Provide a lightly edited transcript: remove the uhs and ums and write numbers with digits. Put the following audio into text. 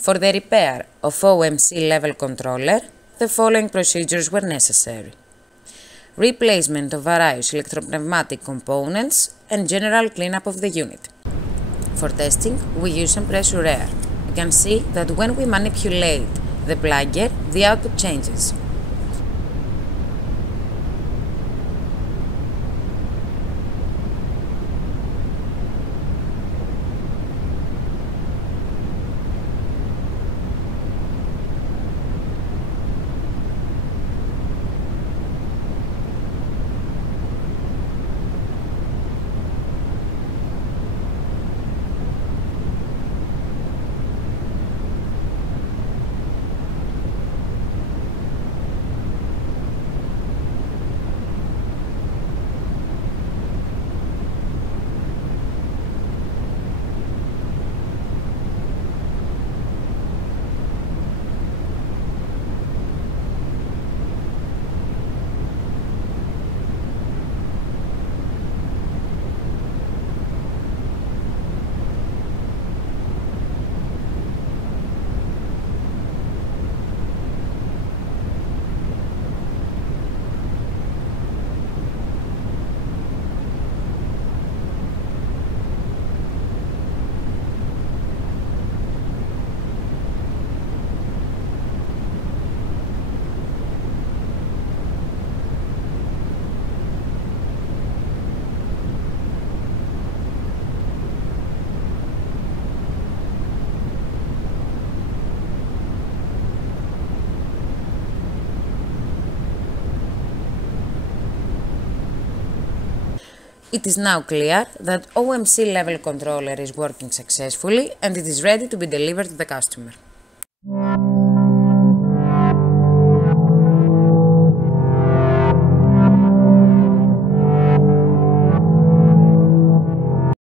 For the repair of OMC level controller, the following procedures were necessary: replacement of various electropneumatic components and general cleanup of the unit. For testing, we use some pressure air. You can see that when we manipulate the plugger, the output changes. It is now clear that OMC level controller is working successfully and it is ready to be delivered to the customer.